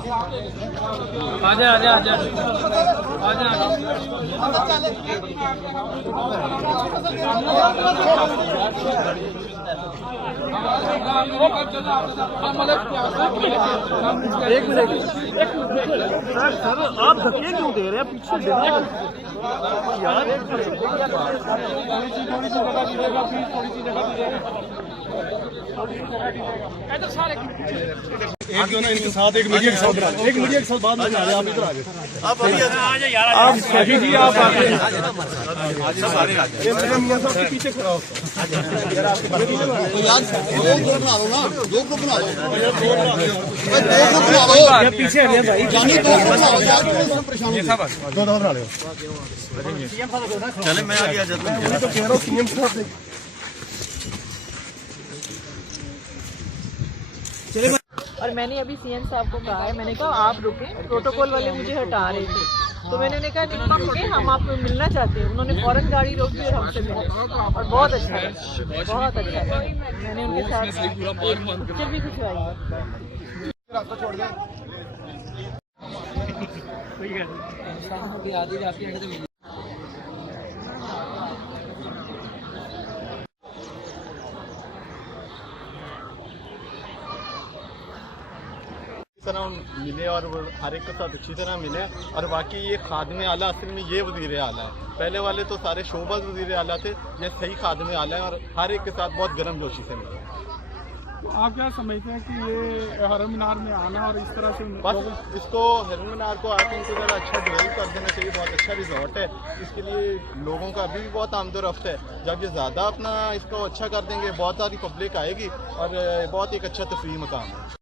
आजा आजा आजा आजा एक मिनट सर आप धक्के क्यों दे रहे हैं पीछे यार एक जो ना इनके साथ एक मीडिया के साथ बना एक मीडिया के साथ बाद में आ जाए आप इधर आ जाए आप सही जी आप आगे मियां साहब के पीछे खड़ा हो यार दो ग्रुप बना लो ना दो ग्रुप बना लो पीछे है भाई जानी दो ग्रुप बना लो यार परेशान दो बना लो चले मैं आगे आ जाता हूं मैं तो कह रहा हूं सीएम साहब और मैंने अभी सीएम साहब को कहा है, मैंने कहा आप रुके, प्रोटोकॉल वाले मुझे हटा रहे थे तो मैंने उन्हें कहा नहीं रुके, हम आपको मिलना चाहते हैं। उन्होंने फौरन गाड़ी रोक दी और हमसे मिले और बहुत अच्छा है, बहुत अच्छा है। मैंने उनके साथ पिक्चर भी खिंचवाई। तरह मिले और हर एक के साथ अच्छी तरह मिले और बाकी ये खादमे आला असल में ये वज़ीर आला है। पहले वाले तो सारे शोबाज वज़ीर आला थे, ये सही खादमे आला है और हर एक के साथ बहुत गर्म जोशी से मिले। आप क्या समझते हैं कि ये हरम मीनार में आना और इस तरह से बस इसको हरम मीनार को आके इनको ज़रा अच्छा डेवलप कर देना चाहिए। बहुत अच्छा रिजॉर्ट है, इसके लिए लोगों का अभी भी बहुत आमदोरफ्त है। जब ये ज़्यादा अपना इसको अच्छा कर देंगे बहुत सारी पब्लिक आएगी और बहुत एक अच्छा तफरीही मकाम है।